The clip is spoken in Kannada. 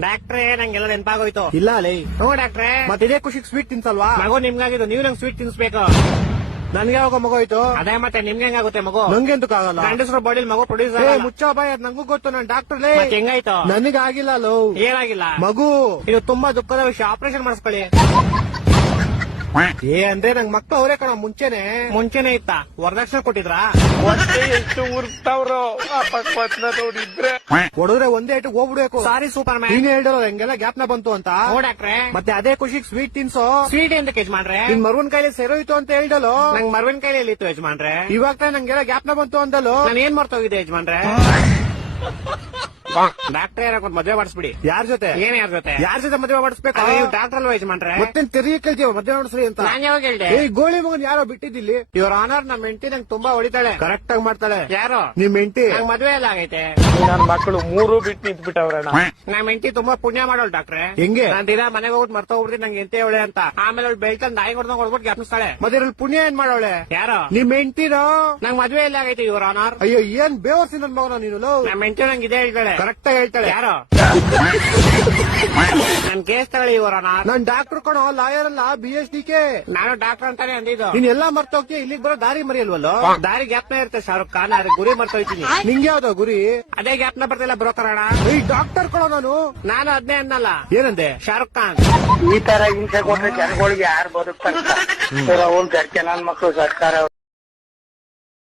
ಡಾಕ್ಟ್ರೇ ನಂಗೆಲ್ಲ ನೆನಪಾಗೋಯ್ತು. ಇಲ್ಲ ಲೈ ಹ್ಞೂ ಡಾಕ್ಟ್ರೇ. ಮತ್ತೆ ಇದೇ ಖುಷಿಗೆ ಸ್ವೀಟ್ ತಿನ್ಸಲ್ವಾ? ಮಗು ನಿಮ್ಗಾಗಿದ್ದು, ನೀವು ನಂಗೆ ಸ್ವೀಟ್ ತಿನ್ಸ್ಬೇಕು. ನನ್ಗೆ ಯಾವಾಗ ಮಗು ಆಯ್ತು? ಅದೇ ಮತ್ತೆ ನಿಮ್ಗೆ ಹೆಂಗಾಗುತ್ತೆ ಮಗು? ನಂಗೆಂತಕ್ ಆಗಲ್ಲ. ಗಂಡಸ್ರ ಬಾಡಿಲ್ ಮಗು ಪ್ರೊಡ್ಯೂಸ್ ಮುಚ್ಚ ಬಾಯ್, ಅದ್ ನಂಗೂ ಗೊತ್ತು, ನಾನ್ ಡಾಕ್ಟರ್ ಲೇ. ಹೆಂಗಾಯ್ತು? ನನಗೆ ಆಗಿಲ್ಲ ಲೋ. ಏನಾಗಿಲ್ಲ ಮಗು ಇದು ತುಂಬಾ ದುಃಖದ ವಿಷಯ. ಆಪರೇಷನ್ ಮಾಡಿಸ್ಕೊಳ್ಳಿ. ಅಂದ್ರೆ ನಂಗ್ ಮಕ್ಳು ಅವರೇ ಕಣ ಮುಂಚೆನೆ ಇತ್ತ ವರದಕ್ಷಿಣೆ ಕೊಟ್ಟಿದ್ರಾ? ಎಷ್ಟು ಉರ್ತಾವ್ರು ನೋಡಿದ್ರೆ ಹೊಡೆದ್ರೆ ಒಂದೇ ಇಟ್ಟು ಹೋಗ್ಬಿಡ್ಬೇಕು. ಸಾರಿ ಸೂಪರ್ ಮ್ಯಾನ್. ನೀನ್ ಹೇಳಿರೋ ಹೆಂಗೆಲ್ಲ ಜ್ಞಾಪನ ಬಂತು ಅಂತ. ಹ್ಞೂ ಡಾಕ್ಟ್ರೇ. ಮತ್ತೆ ಅದೇ ಖುಷಿಗೆ ಸ್ವೀಟ್ ತಿನ್ಸೋ. ಸ್ವೀಟ್ ಎಂತ ಯಜಮಾನ್ರೆ? ನಿನ್ ಮರುವನ್ ಕೈಲಿ ಸೆರೋಯ್ತು ಅಂತ ಹೇಳ್ದಲ್ಲೋ. ನಂಗ್ ಮರ್ವಿನ ಕೈಲಿ ಇತ್ತು ಯಜಮಾನ್ರೆ. ಇವಾಗ ತಾನೇ ನಂಗೆಲ್ಲ ಜ್ಞಾಪನ ಬಂತು ಅಂದಲ್ಲೋ. ನಾನು ಏನ್ ಮರ್ತೋಗಿದ್ದೆ ಯಜಮಾನ್ರೆ? ಡಾಕ್ಟ್ರೇ ಯಾಕೊಂದ್ ಮದ್ವೆ ಮಾಡಿಸ್ಬಿಡಿ. ಯಾರ ಜೊತೆ? ಏನ್ ಯಾರ ಜೊತೆ? ಯಾರ ಜೊತೆ ಮದುವೆ ಮಾಡಿಸ್ಬೇಕು? ನೀವು ಡಾಕ್ಟರ್ ಅಲ್ವಾ ಯಜಮಾನ್ರೆ? ಮತ್ತೆ ತೆರಿಗೆ ಕೇಳ್ತೀವ ಮದುವೆ ಮಾಡಿಸ್ರಿ ಅಂತ. ನಾನ್ ಯಾವಾಗ ಹೇಳ್ದೆ? ಈ ಗೋಳಿ ಮಗನ್ ಯಾರೋ ಬಿಟ್ಟಿದ್ದಿಲ್ಲಿ. ಇವ್ರ ಆನರ್ ನಮ್ ಹೆಂಡತಿ ನಂಗೆ ತುಂಬಾ ಹೊಡಿತಾಳೆ. ಕರೆಕ್ಟ್ ಆಗಿ ಮಾಡ್ತಾಳೆ. ಯಾರು? ನಿಮ್ ಹೆಂಡತಿ. ನಂಗ್ ಮದ್ವೆ ಎಲ್ಲ ಆಗೈತೆ. ನನ್ ಮಕ್ಕಳು ಮೂರು ಬಿಟ್ಟು ನಿಂತ್ಬಿಟ್ಟವ್ರಣ್ಣ. ನಮ್ ಹೆಂಡತಿ ತುಂಬಾ ಪುಣ್ಯ ಮಾಡೋಳು ಡಾಕ್ಟ್ರೆ. ಹೆಂಗೆ? ನಾನ್ ದಿನ ಮನೆಗೆ ಹೋಗ್ಬಿಟ್ಟು ಮರ್ತೋಗ್ಬಿಡ್ತೀನಿ ನಂಗೆ ಎಂತೆ ಅವಳೆ ಅಂತ. ಆಮೇಲೆ ಅವ್ಳು ಬೆಳ್ತಂದ್ ನಾಯಿ ಹೊಡ್ದಂಗ್ ಹೊಡ್ಬಿಟ್ಟು ಜ್ಞಾಪಿಸ್ತಾಳೆ. ಮತ್ತೆ ಇದ್ರಲ್ಲಿ ಪುಣ್ಯ ಏನ್ ಮಾಡೋಳೆ? ಯಾರು? ನಿಮ್ ಹೆಂಡತಿನೋ? ನಂಗ್ ಮದ್ವೆ ಎಲ್ಲ ಆಗೈತೆ ಇವ್ರ ಆನರ್. ಅಯ್ಯೋ ಏನ್ ಬೇವರ್ಸಿ ನನ್ ಮಗನ ನೀನು. ನಮ್ ಹೆಂಡತಿ ನಂಗೆ ಇದೇ ಹೇಳ್ತಾಳೆ. ಕರೆಕ್ಟ್ ಆಗಿ ಹೇಳ್ತಾಳೆ. ಯಾರು? ನನ್ ಕೇಸ್ ತಗೊಳ್ಳಿ ಇವ್ರ ಆನರ್. ನಾನ್ ಡಾಕ್ಟರ್ ಕಣೋ, ಲಾಯರ್ ಅಲ್ಲ, BSDK. ನಾನು ಡಾಕ್ಟರ್ ಅಂತಾನೆ ಅಂದಿದ್ದು. ನೀನ್ ಎಲ್ಲಾ ಮರ್ತೋಗ್ತೀಯ, ಇಲ್ಲಿಗೆ ಬರೋ ದಾರಿ ಮರಿಯಲ್ವಲ್ಲೋ. ದಾರಿ ಗ್ಯಾಪ್ನ ಇರುತ್ತೆ ಶಾರುಖ್ ಖಾನ್, ಅದ್ರ ಗುರಿ ಮರ್ತೋಯ್ತೀನಿ. ನಿಂಗೆ ಯಾವ್ದೋ ಗುರಿ? ಅದೇ ಗ್ಯಾಪ್ನ ಬರ್ತಿಲ್ಲ ಬ್ರೋಕರ್ ಅಣ್ಣ. ಈ ಡಾಕ್ಟರ್ ಕಣೋ ನಾನು ಅದ್ನೇ ಅನ್ನಲ್ಲ. ಏನಂದೆ? ಶಾರುಖ್ ಖಾನ್. ಈ ತರ ಹಿಂಸೆ ಕೊಟ್ರೆ ಜನಗಳಿಗೆ ಯಾರು ಬದುಕ್ತಾರೆ? ಅವ್ನ್ ಗರ್ಕೆ ನನ್ ಮಕ್ಕಳು ಸರ್ಕಾರ